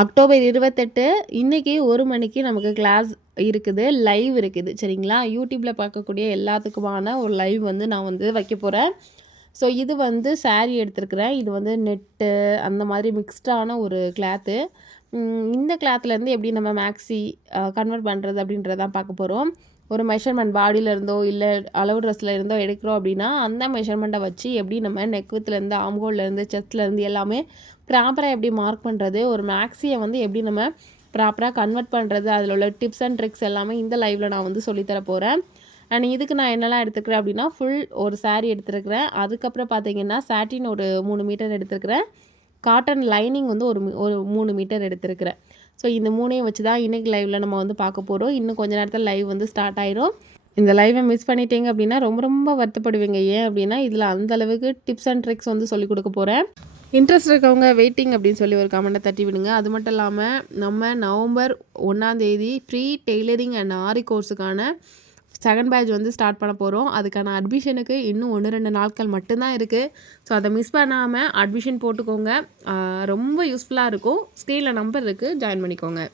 October 28 இன்றைக்கி 1 மணிக்கு நமக்கு கிளாஸ் இருக்குது, லைவ் இருக்குது சரிங்களா. யூடியூப்பில் பார்க்கக்கூடிய எல்லாத்துக்குமான ஒரு லைவ் வந்து நான் வந்து வைக்க போகிறேன். ஸோ இது வந்து சாரீ எடுத்துருக்கிறேன். இது வந்து நெட்டு அந்த மாதிரி மிக்ஸ்டான ஒரு கிளாத்து. இந்த கிளாத்லேருந்து எப்படி நம்ம மேக்ஸி கன்வெர்ட் பண்ணுறது அப்படின்றதான் பார்க்க போகிறோம். ஒரு மெஷர்மெண்ட் பாடியிலேருந்தோ இல்லை அளவு ட்ரெஸ்ஸில் இருந்தோ எடுக்கிறோம் அப்படின்னா அந்த மெஷர்மெண்ட்டை வச்சு எப்படி நம்ம நெக்வித்துலேருந்து ஆம்ஹோல்லேருந்து செஸ்ட்லேருந்து எல்லாமே ப்ராப்பராக எப்படி மார்க் பண்ணுறது, ஒரு மேக்ஸியை வந்து எப்படி நம்ம ப்ராப்பராக கன்வெர்ட் பண்ணுறது, அதில் உள்ள டிப்ஸ் அண்ட் ட்ரிக்ஸ் எல்லாமே இந்த லைவில் நான் வந்து சொல்லித்தர போகிறேன். அண்ட் இதுக்கு நான் என்னெல்லாம் எடுத்துக்கிறேன் அப்படின்னா ஃபுல் ஒரு சாரீ எடுத்துருக்கிறேன். அதுக்கப்புறம் பார்த்தீங்கன்னா சாட்டின் ஒரு 3 மீட்டர் எடுத்துருக்கிறேன். காட்டன் லைனிங் வந்து ஒரு 3 மீட்டர் எடுத்துருக்கிறேன். ஸோ இந்த 3ஐயும் வச்சு தான் இன்றைக்கி லைவில் நம்ம வந்து பார்க்க போகிறோம். இன்னும் கொஞ்சம் நேரத்தில் லைவ் வந்து ஸ்டார்ட் ஆயிரும். இந்த லைவை மிஸ் பண்ணிட்டீங்க அப்படின்னா ரொம்ப ரொம்ப வருத்தப்படுவீங்க. ஏன் அப்படின்னா இதில் அந்தளவுக்கு டிப்ஸ் அண்ட் ட்ரிக்ஸ் வந்து சொல்லிக் கொடுக்க போகிறேன். இன்ட்ரெஸ்ட் இருக்கவங்க வெயிட்டிங் அப்படின்னு சொல்லி ஒரு கமெண்ட்டை தட்டி விடுங்க. அது மட்டும் இல்லாமல் நம்ம November 1 free tailoring and aari கோர்ஸுக்கான செகண்ட் பேட்ச் வந்து ஸ்டார்ட் பண்ண போகிறோம். அதுக்கான அட்மிஷனுக்கு இன்னும் 1-2 நாட்கள் மட்டும்தான் இருக்குது. ஸோ அதை மிஸ் பண்ணாமல் அட்மிஷன் போட்டுக்கோங்க. ரொம்ப யூஸ்ஃபுல்லாக இருக்கும். ஸ்க்ரீனில் நம்பர் இருக்குது, ஜாயின் பண்ணிக்கோங்க.